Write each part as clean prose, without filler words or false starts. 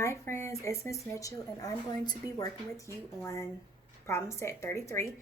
Hi friends, it's Miss Mitchell and I'm going to be working with you on problem set 33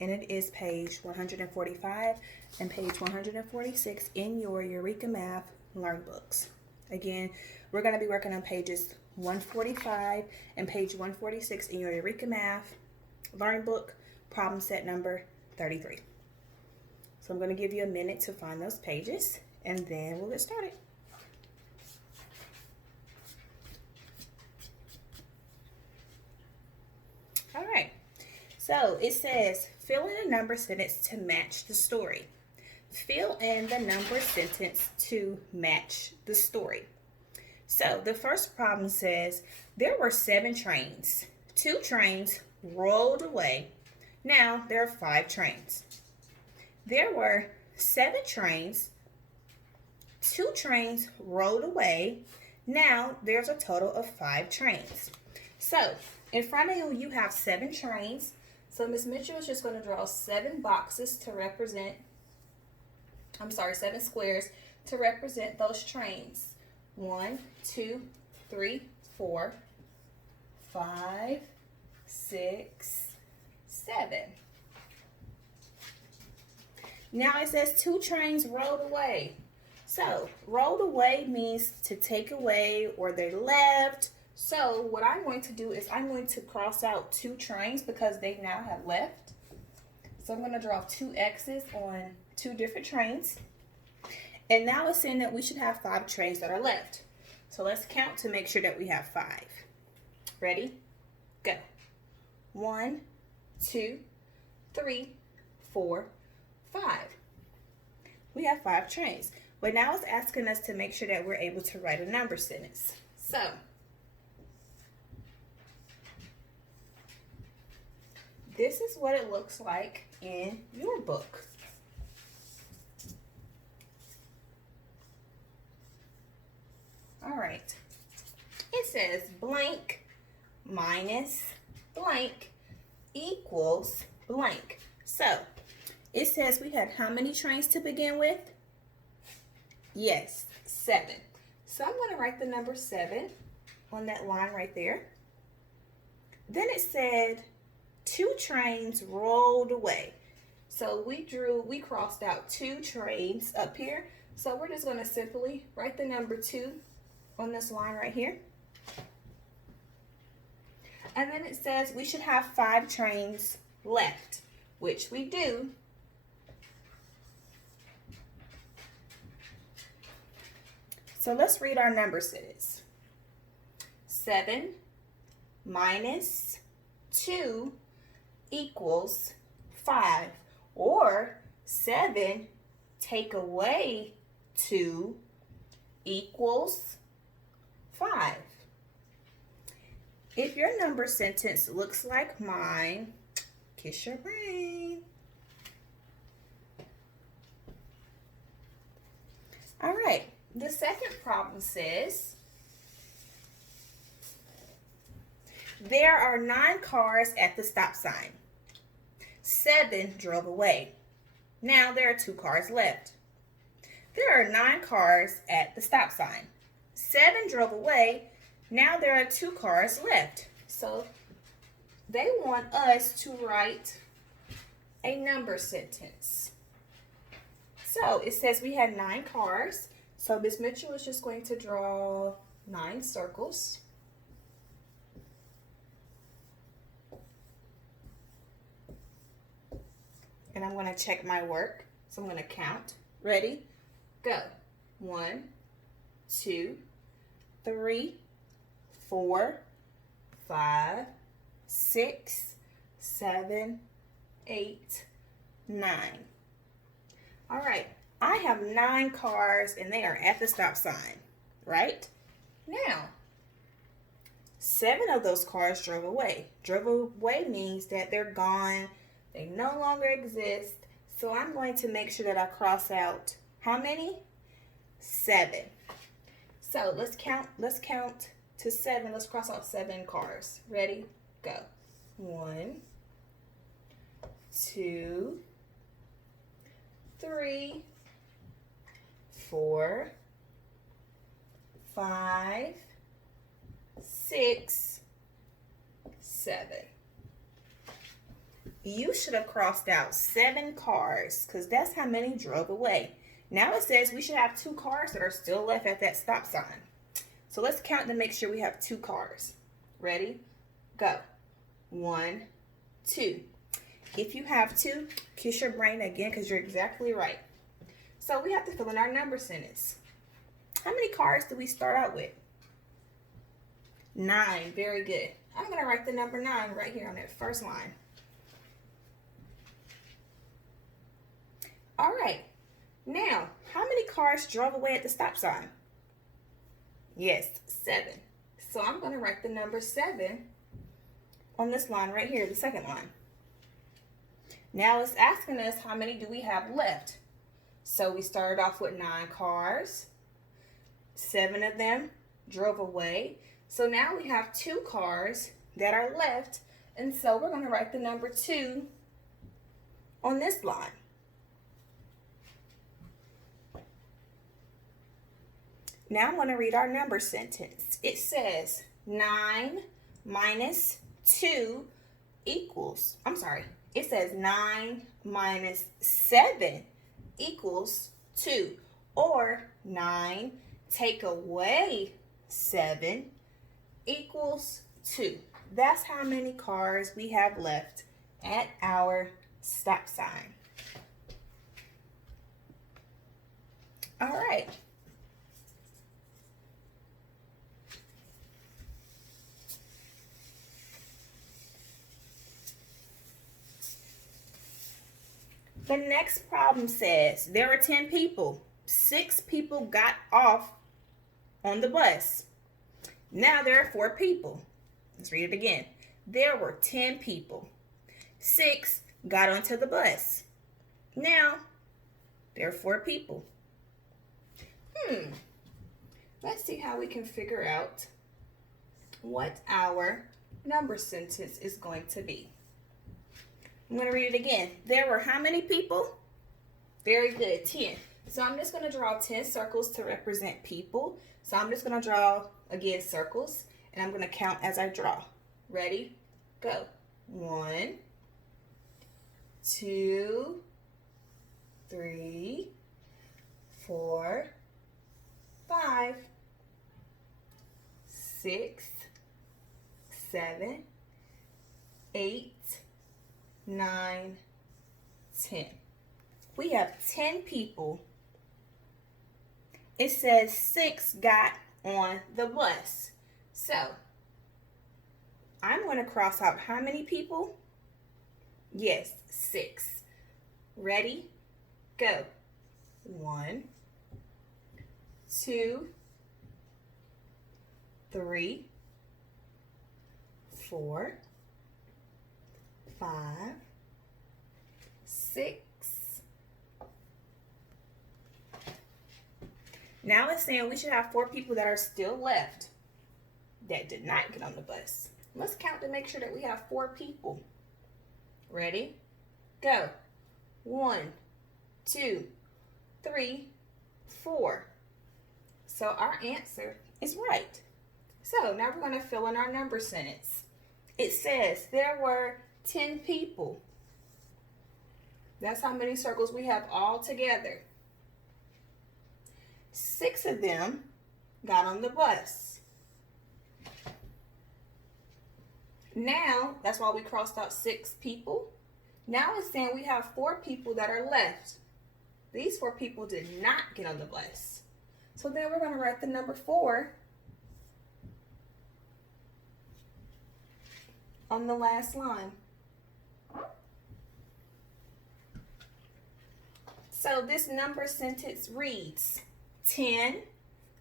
and it is page 145 and page 146 in your Eureka Math Learn Books. Again, we're going to be working on pages 145 and page 146 in your Eureka Math Learn Book, problem set number 33. So I'm going to give you a minute to find those pages and then we'll get started. All right, so it says fill in a number sentence to match the story. Fill in the number sentence to match the story. So the first problem says there were 7 trains. 2 trains rolled away. Now there are 5 trains. There were 7 trains. 2 trains rolled away. Now there's a total of 5 trains. So in front of you, you have 7 trains. So Miss Mitchell is just going to draw 7 boxes to represent, 7 squares to represent those trains. 1, 2, 3, 4, 5, 6, 7. Now it says 2 trains rolled away. So rolled away means to take away or they left. So what I'm going to do is I'm going to cross out 2 trains because they now have left. So I'm going to draw 2 X's on 2 different trains. And now it's saying that we should have 5 trains that are left. So let's count to make sure that we have 5. Ready? Go. 1, 2, 3, 4, 5. We have 5 trains. But now it's asking us to make sure that we're able to write a number sentence. So this is what it looks like in your book. All right. It says blank minus blank equals blank. So it says we had how many trains to begin with? Yes, 7. So I'm going to write the number 7 on that line right there. Then it said 2 trains rolled away. So we crossed out 2 trains up here. So we're just going to simply write the number 2 on this line right here. And then it says we should have 5 trains left, which we do. So let's read our number sentence. 7 minus 2 equals 5, or 7 take away 2 equals 5. If your number sentence looks like mine, kiss your brain. All right, the second problem says there are 9 cars at the stop sign. 7 drove away. Now there are 2 cars left. There are 9 cars at the stop sign. 7 drove away. Now there are 2 cars left. So they want us to write a number sentence. So it says we had 9 cars. So Miss Mitchell is just going to draw 9 circles. And I'm going to check my work. So I'm going to count. Ready? Go. 1, 2, 3, 4, 5, 6, 7, 8, 9. All right. I have 9 cars and they are at the stop sign, right? Now, 7 of those cars drove away. Drove away means that they're gone. They no longer exist. So I'm going to make sure that I cross out how many? 7. So let's count to 7. Let's cross out 7 cars. Ready? Go. 1, 2, 3, 4, 5, 6, 7. You should have crossed out 7 cars because that's how many drove away. Now it says we should have 2 cars that are still left at that stop sign. So let's count to make sure we have 2 cars. Ready? Go. 1, 2. If you have 2, kiss your brain again because you're exactly right. So we have to fill in our number sentence. How many cars do we start out with? 9. Very good. I'm going to write the number 9 right here on that first line. All right. Now, how many cars drove away at the stop sign? Yes, 7. So I'm going to write the number 7 on this line right here, the second line. Now it's asking us how many do we have left. So we started off with 9 cars. 7 of them drove away. So now we have 2 cars that are left. And so we're going to write the number 2 on this line. Now I'm going to read our number sentence. It says 9 minus 2 equals, it says 9 minus 7 equals 2. Or 9 take away 7 equals 2. That's how many cars we have left at our stop sign. All right. The next problem says there are 10 people. 6 people got off on the bus. Now there are 4 people. Let's read it again. There were 10 people. 6 got onto the bus. Now there are 4 people. Let's see how we can figure out what our number sentence is going to be. I'm going to read it again. There were how many people? Very good, 10. So I'm just going to draw 10 circles to represent people. So I'm just going to draw, again, circles. And I'm going to count as I draw. Ready? Go. 1, 2, 3, 4, 5, 6, 7, 8, 9, 10. We have 10 people. It says 6 got on the bus. So I'm going to cross out how many people? Yes, 6. Ready? Go. 1, 2, 3, 4, 5, 6. Now it's saying we should have 4 people that are still left that did not get on the bus. Let's count to make sure that we have 4 people. Ready? Go. 1, 2, 3, 4. So our answer is right. So now we're going to fill in our number sentence. It says there were 10 people. That's how many circles we have all together. 6 of them got on the bus. Now, that's why we crossed out 6 people. Now it's saying we have 4 people that are left. These 4 people did not get on the bus. So then we're going to write the number 4 on the last line. So this number sentence reads 10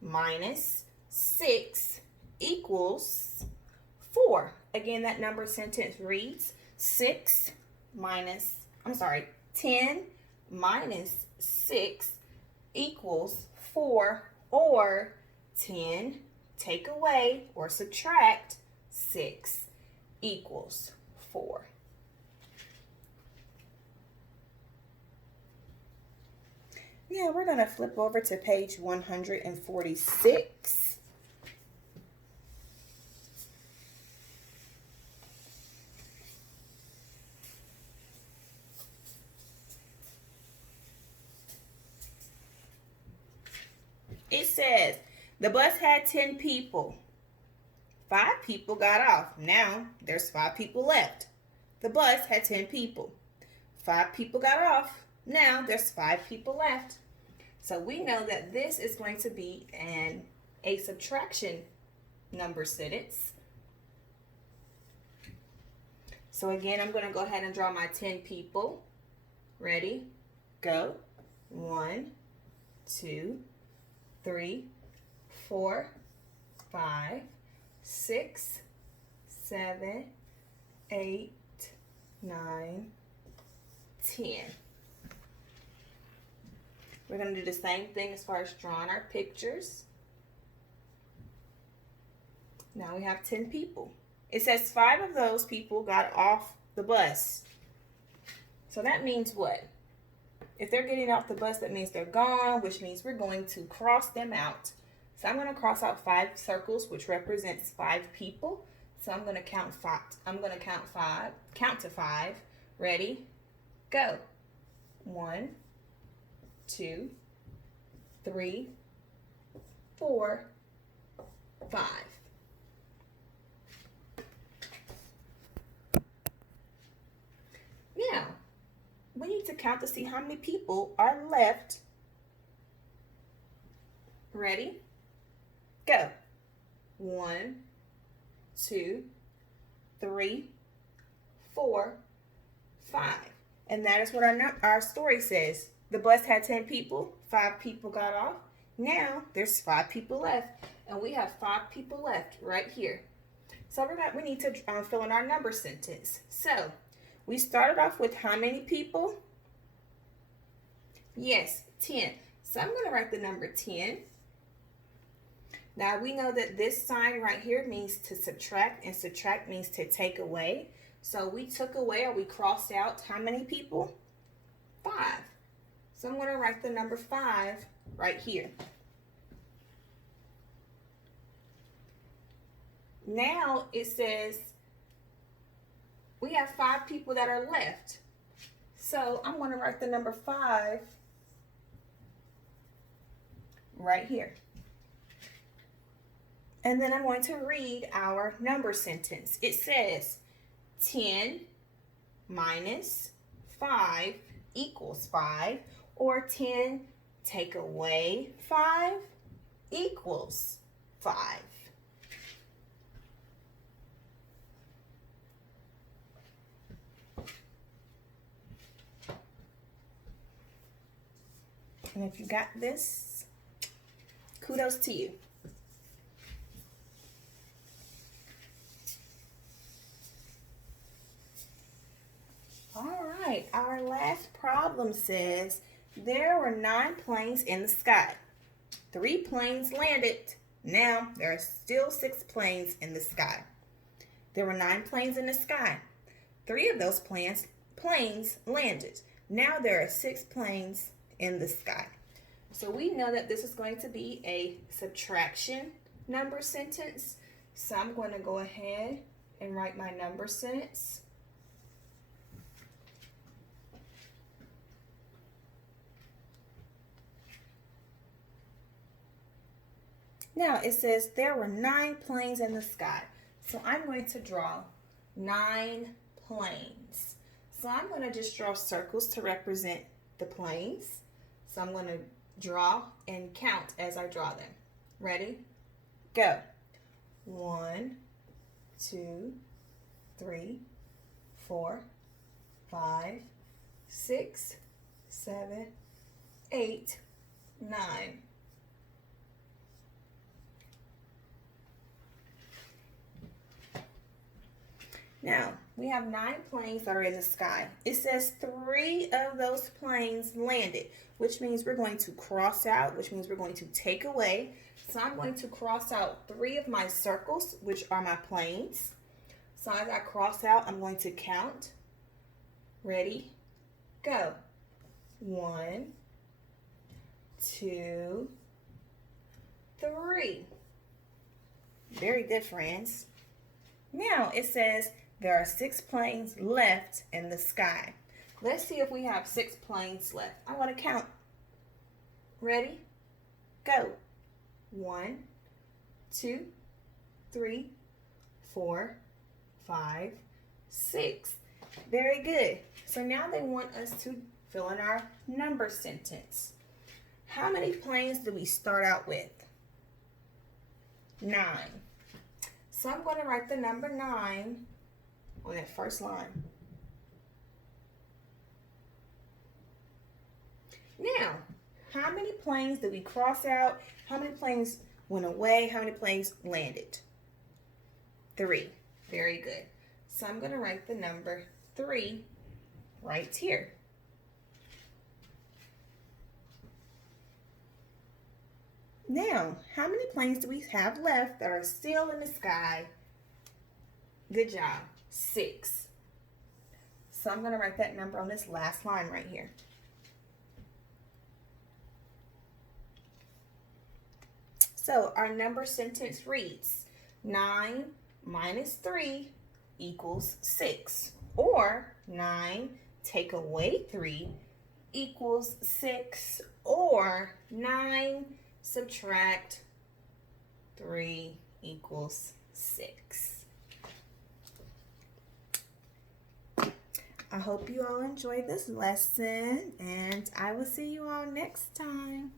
minus 6 equals 4. Again, that number sentence reads 10 minus 6 equals 4, or 10 take away or subtract 6 equals 4. Now we're going to flip over to page 146. It says the bus had 10 people. 5 people got off. Now there's 5 people left. The bus had 10 people. 5 people got off. Now there's 5 people left. So we know that this is going to be a subtraction number sentence. So again, I'm going to go ahead and draw my 10 people. Ready? Go. 1, 2, 3, 4, 5, 6, 7, 8, 9, 10. We're going to do the same thing as far as drawing our pictures. Now we have 10 people. It says 5 of those people got off the bus. So that means what? If they're getting off the bus, that means they're gone, which means we're going to cross them out. So I'm going to cross out 5 circles, which represents 5 people. So I'm going to count 5. I'm going to count to 5. Ready? Go. 1, 2, 3, 4, 5. Now, we need to count to see how many people are left. Ready? Go. 1, 2, 3, 4, 5. And that is what our story says. The bus had 10 people. 5 people got off. Now there's 5 people left. And we have 5 people left right here. So we need to fill in our number sentence. So we started off with how many people? Yes, 10. So I'm going to write the number 10. Now we know that this sign right here means to subtract, and subtract means to take away. So we took away, or we crossed out how many people? 5. So I'm going to write the number 5 right here. Now it says we have 5 people that are left. So I'm going to write the number 5 right here. And then I'm going to read our number sentence. It says 10 minus 5 equals 5, or 10 take away 5 equals 5. And if you got this, kudos to you. All right, our last problem says there were 9 planes in the sky. 3 planes landed. Now there are still 6 planes in the sky. There were 9 planes in the sky. 3 of those planes landed. Now there are 6 planes in the sky. So we know that this is going to be a subtraction number sentence. So I'm going to go ahead and write my number sentence. Now it says there were 9 planes in the sky. So I'm going to draw 9 planes. So I'm going to just draw circles to represent the planes. So I'm going to draw and count as I draw them. Ready? Go. 1, 2, 3, 4, 5, 6, 7, 8, 9. Now, we have 9 planes that are in the sky. It says 3 of those planes landed, which means we're going to cross out, which means we're going to take away. So I'm going to cross out 3 of my circles, which are my planes. So as I cross out, I'm going to count. Ready? Go. 1, 2, 3. Very good, friends. Now it says there are 6 planes left in the sky. Let's see if we have 6 planes left. I want to count. Ready? Go. 1, 2, 3, 4, 5, 6. Very good. So now they want us to fill in our number sentence. How many planes do we start out with? 9. So I'm going to write the number 9 on that first line. Now, how many planes did we cross out? How many planes went away? How many planes landed? 3. Very good. So I'm going to write the number 3 right here. Now, how many planes do we have left that are still in the sky? Good job. 6. So I'm going to write that number on this last line right here. So our number sentence reads 9 minus 3 equals 6. Or 9 take away 3 equals 6. Or 9 subtract 3 equals 6. I hope you all enjoyed this lesson, and I will see you all next time.